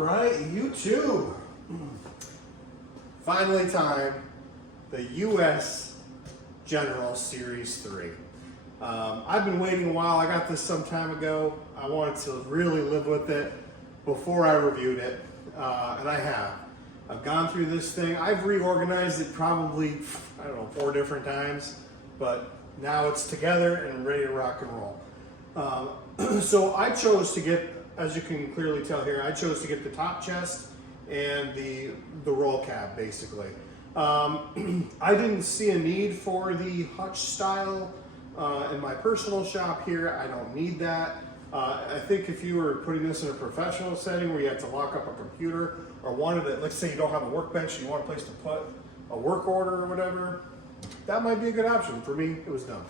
right, YouTube. Finally time, the US General Series 3. I've been waiting a while. I got this some time ago. I wanted to really live with it before I reviewed it, and I have. I've gone through this thing. I've reorganized it probably, I don't know, 4 different times, but now it's together and ready to rock and roll. So I chose to get, as you can clearly tell here, I chose to get the top chest and the roll cab, basically. I didn't see a need for the hutch style in my personal shop here. I don't need that. I think if you were putting this in a professional setting where you had to lock up a computer or wanted it, let's say you don't have a workbench and you want a place to put a work order or whatever, that might be a good option. For me, it was dumb.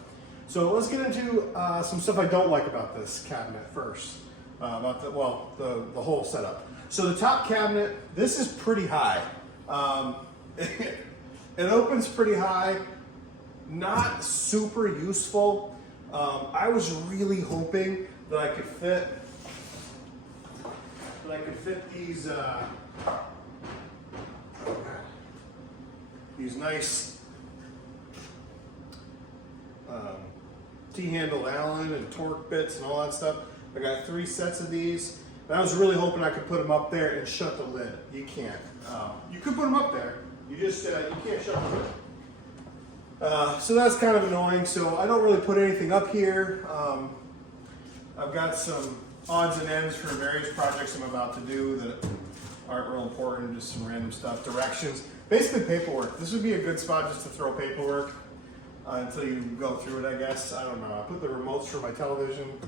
So let's get into some stuff I don't like about this cabinet first. About the whole setup. So the top cabinet, this is pretty high. It opens pretty high, not super useful. I was really hoping that I could fit these nice T-handle Allen and torque bits and all that stuff. I got 3 sets of these. And I was really hoping I could put them up there and shut the lid. You can't. You could put them up there. You just you can't shut the lid. So that's kind of annoying. So I don't really put anything up here. I've got some odds and ends for various projects I'm about to do that aren't real important. Just some random stuff. Directions. Basically paperwork. This would be a good spot just to throw paperwork until you go through it, I guess. I don't know. I put the remotes for my television.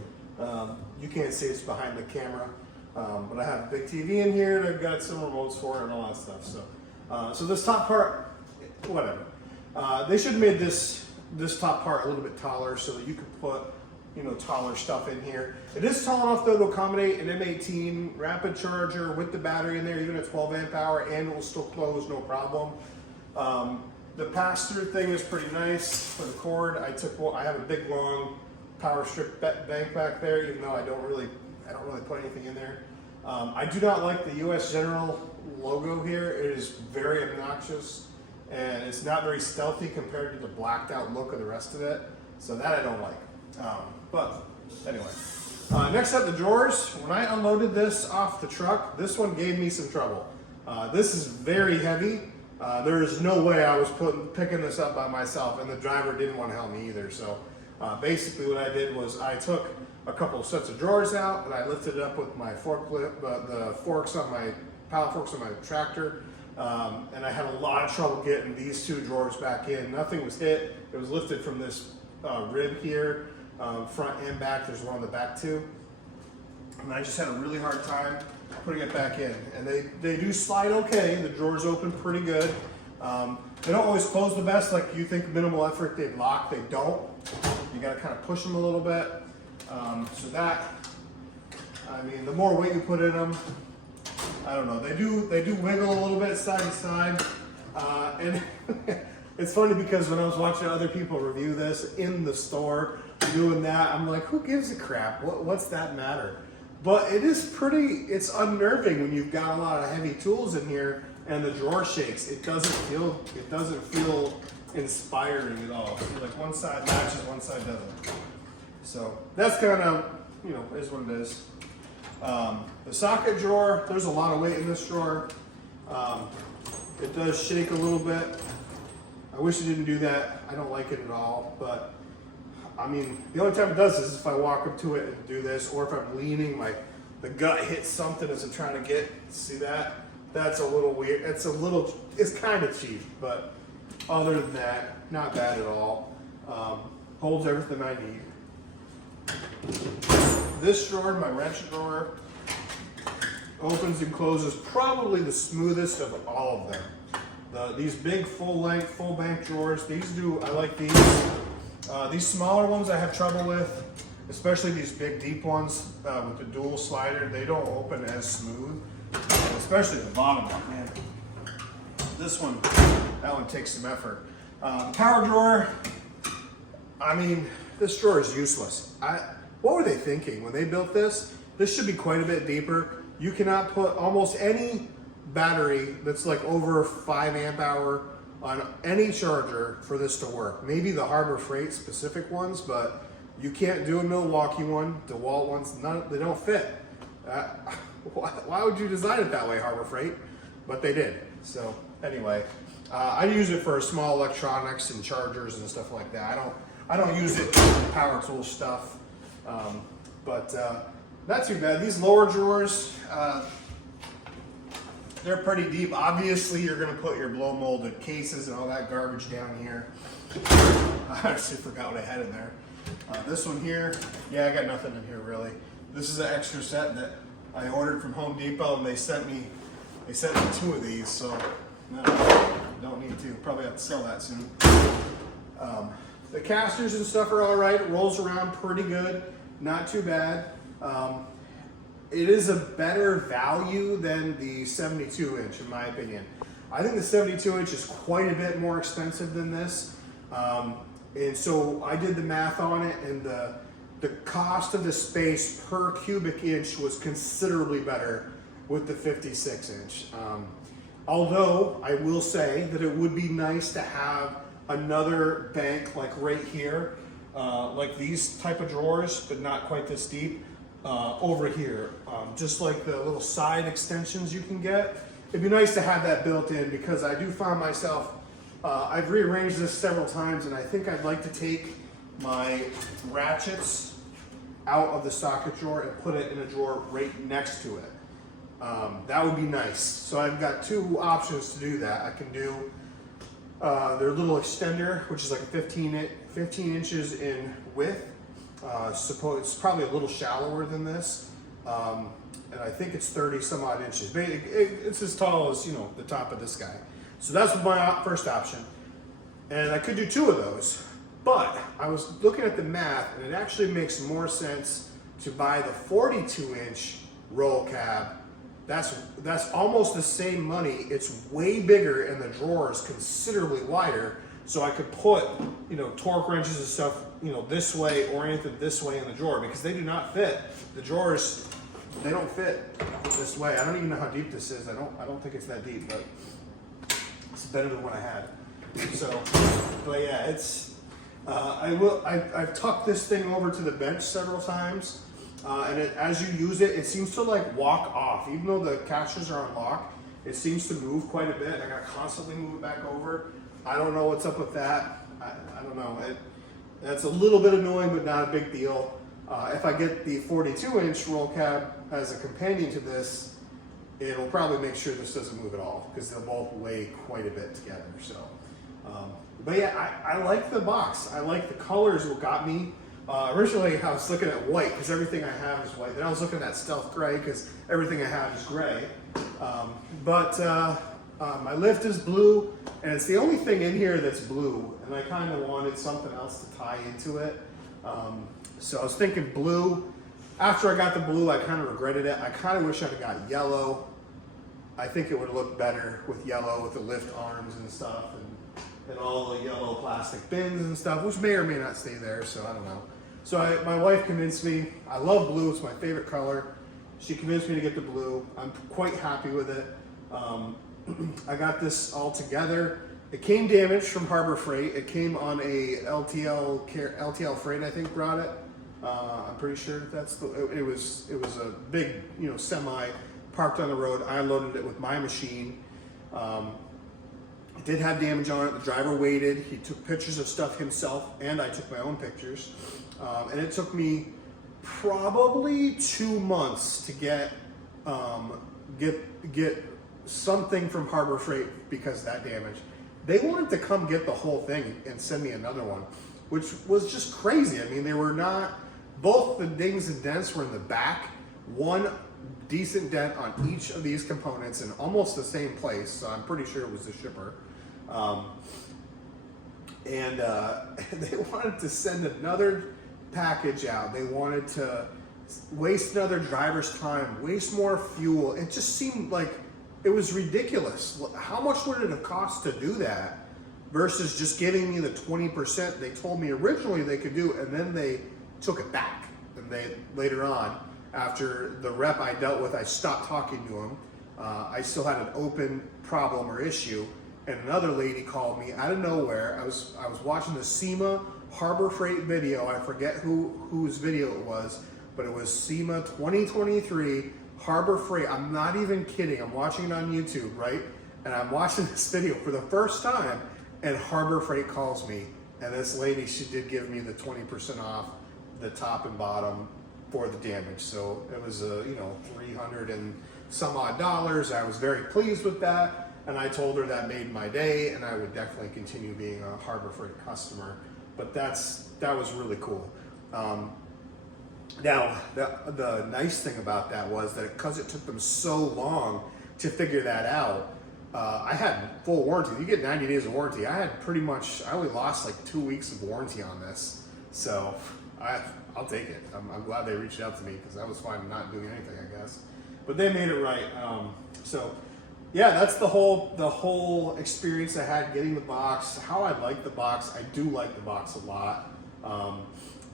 You can't see it's behind the camera, but I have a big TV in here and I've got some remotes for it and all that stuff. So this top part, whatever. They should have made this top part a little bit taller so that you could put, taller stuff in here. It is tall enough though to accommodate an M18 rapid charger with the battery in there, even at 12 amp hour, and it will still close, no problem. The pass-through thing is pretty nice for the cord. I have a big long power strip bank back there, even though I don't really put anything in there. I do not like the US General logo here. It is very obnoxious and it's not very stealthy compared to the blacked out look of the rest of it. So that I don't like. But anyway, next up, the drawers. When I unloaded this off the truck, this one gave me some trouble. This is very heavy. There is no way I was picking this up by myself, and the driver didn't want to help me either. So basically what I did was I took a couple of sets of drawers out and I lifted it up with my forklift, the forks on my pallet forks on my tractor, and I had a lot of trouble getting these 2 drawers back in. Nothing was hit. It was lifted from this rib here, front and back. There's one on the back too, and I just had a really hard time putting it back in. And they do slide okay. The drawers open pretty good. They don't always close the best. Like you think minimal effort they'd lock, they don't. You got to kind of push them a little bit. So that, I mean, the more weight you put in them, I don't know. They do wiggle a little bit side to side, and it's funny because when I was watching other people review this in the store doing that, I'm like, who gives a crap? What's that matter? But it is it's unnerving when you've got a lot of heavy tools in here and the drawer shakes. It doesn't feel inspiring at all. So like one side matches, one side doesn't. So that's kind of, is what it is. The socket drawer, there's a lot of weight in this drawer. It does shake a little bit. I wish it didn't do that. I don't like it at all, but I mean, the only time it does is if I walk up to it and do this, or if I'm leaning, the gut hits something as I'm trying to see that? That's a little weird. It's kind of cheap, but other than that, not bad at all. Holds everything I need. This drawer, my wrench drawer, opens and closes probably the smoothest of all of them. These big full-length, full-bank drawers, I like these. These smaller ones I have trouble with, especially these big deep ones with the dual slider. They don't open as smooth, especially the bottom one, man. That one takes some effort. Power drawer, I mean, this drawer is useless. What were they thinking when they built this? This should be quite a bit deeper. You cannot put almost any battery that's like over 5 amp hour on any charger for this to work. Maybe the Harbor Freight specific ones, but you can't do a Milwaukee one. DeWalt ones, they don't fit. Why would you design it that way, Harbor Freight? But they did. So anyway, I use it for small electronics and chargers and stuff like that. I don't use it for power tool stuff, but not too bad. These lower drawers, they're pretty deep. Obviously, you're going to put your blow molded cases and all that garbage down here. I actually forgot what I had in there. This one here, yeah, I got nothing in here really. This is an extra set that I ordered from Home Depot, and they sent me 2 of these, so no, don't need to. Probably have to sell that soon. The casters and stuff are all right. It rolls around pretty good, not too bad. It is a better value than the 72 inch, in my opinion. I think the 72 inch is quite a bit more expensive than this. And so I did the math on it, and the cost of the space per cubic inch was considerably better with the 56 inch. Although I will say that it would be nice to have another bank like right here, like these type of drawers, but not quite this deep, over here. Just like the little side extensions you can get. It'd be nice to have that built in, because I do find myself, I've rearranged this several times, and I think I'd like to take my ratchets out of the socket drawer and put it in a drawer right next to it. That would be nice. So I've got 2 options to do that. I can do their little extender, which is like a 15 inches in width. It's probably a little shallower than this. And I think it's 30 some odd inches. It's as tall as, you know, the top of this guy. So that's my first option. And I could do 2 of those. But I was looking at the math, and it actually makes more sense to buy the 42 inch roll cab. That's almost the same money. It's way bigger, and the drawer is considerably wider. So I could put, you know, torque wrenches and stuff, you know, this way, oriented this way in the drawer, because they do not fit. The drawers, they don't fit this way. I don't even know how deep this is. I don't think it's that deep, but it's better than what I had. So, but yeah, it's. I've tucked this thing over to the bench several times, and as you use it, it seems to like walk off. Even though the casters are on lock, it seems to move quite a bit. I gotta constantly move it back over. I don't know what's up with that. I don't know. That's a little bit annoying, but not a big deal. If I get the 42 inch roll cab as a companion to this, it'll probably make sure this doesn't move at all, because they'll both weigh quite a bit together. So, but yeah, I like the box. I like the colors. What got me originally, I was looking at white, because everything I have is white. Then I was looking at stealth gray, because everything I have is gray. My lift is blue, and it's the only thing in here that's blue, and I kind of wanted something else to tie into it. So I was thinking blue. After I got the blue, I kind of regretted it. I kind of wish I'd have got yellow. I think it would look better with yellow, with the lift arms and stuff, and all the yellow plastic bins and stuff, which may or may not stay there, so I don't know. So my wife convinced me. I love blue. It's my favorite color. She convinced me to get the blue. I'm quite happy with it. I got this all together. It came damaged from Harbor Freight. It came on a LTL Freight, I think, brought it. I'm pretty sure it was a big, you know, semi parked on the road. I loaded it with my machine. It did have damage on it. The driver waited. He took pictures of stuff himself, and I took my own pictures. And it took me probably 2 months to get something from Harbor Freight because of that damage. They wanted to come get the whole thing and send me another one, which was just crazy. I mean, they were not, both the dings and dents were in the back, one decent dent on each of these components in almost the same place, so I'm pretty sure it was the shipper. They wanted to send another package out. They wanted to waste another driver's time, waste more fuel. It just seemed like it was ridiculous. How much would it have cost to do that versus just giving me the 20% they told me originally they could do, and then they took it back and they later on. after the rep I dealt with, I stopped talking to him. I still had an open problem or issue, and another lady called me out of nowhere. I was watching the SEMA Harbor Freight video. I forget whose video it was, but it was SEMA 2023 Harbor Freight. I'm not even kidding. I'm watching it on YouTube, right? And I'm watching this video for the first time, and Harbor Freight calls me. And this lady, she did give me the 20% off the top and bottom for the damage. So it was $300 and some odd dollars. I was very pleased with that. And I told her that made my day, and I would definitely continue being a Harbor Freight customer. But that was really cool. Now, the nice thing about that was that because it took them so long to figure that out, I had full warranty. You get 90 days of warranty. I only lost like 2 weeks of warranty on this. So I'll take it. I'm glad they reached out to me because I was fine not doing anything, I guess. But they made it right. So yeah, that's the whole experience I had getting the box. How I like the box, I do like the box a lot.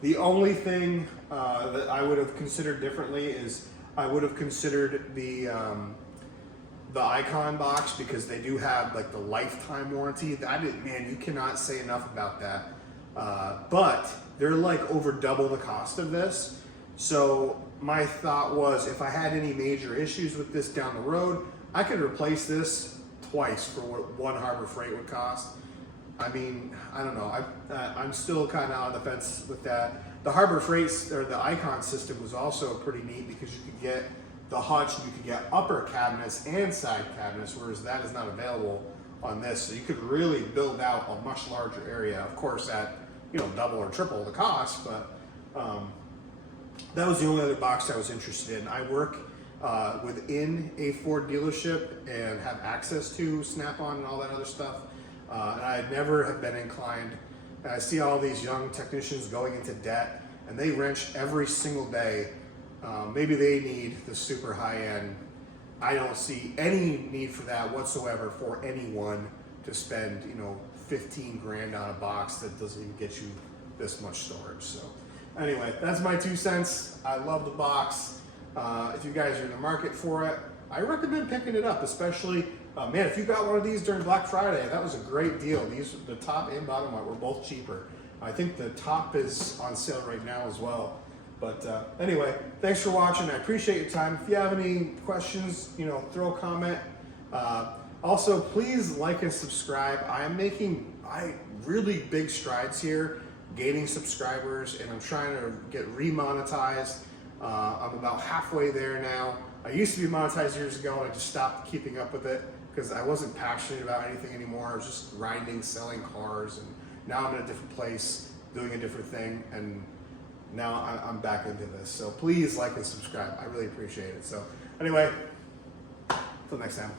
The only thing that I would have considered differently is I would have considered the Icon box, because they do have like the lifetime warranty. Man, you cannot say enough about that. But they're like over double the cost of this. So my thought was, if I had any major issues with this down the road, I could replace this twice for what one Harbor Freight would cost. I mean, I don't know. I'm still kind of on the fence with that. The Harbor Freight or the Icon system was also pretty neat because you could get the hutch, and you could get upper cabinets and side cabinets, whereas that is not available on this. So you could really build out a much larger area. Of course, at double or triple the cost, but that was the only other box I was interested in. I work within a Ford dealership and have access to Snap-on and all that other stuff. And I never have been inclined. And I see all these young technicians going into debt, and they wrench every single day. Maybe they need the super high end. I don't see any need for that whatsoever for anyone to spend 15 grand on a box that doesn't even get you this much storage. So anyway, that's my 2 cents. I love the box. If you guys are in the market for it, I recommend picking it up, especially, man, if you got one of these during Black Friday, that was a great deal. The top and bottom one were both cheaper. I think the top is on sale right now as well. But anyway, thanks for watching. I appreciate your time. If you have any questions, throw a comment. Also, please like and subscribe. I'm making really big strides here, gaining subscribers, and I'm trying to get remonetized. I'm about halfway there now. I used to be monetized years ago, and I just stopped keeping up with it because I wasn't passionate about anything anymore. I was just grinding, selling cars, and now I'm in a different place, doing a different thing, and now I'm back into this. So please like and subscribe. I really appreciate it. So anyway, until next time.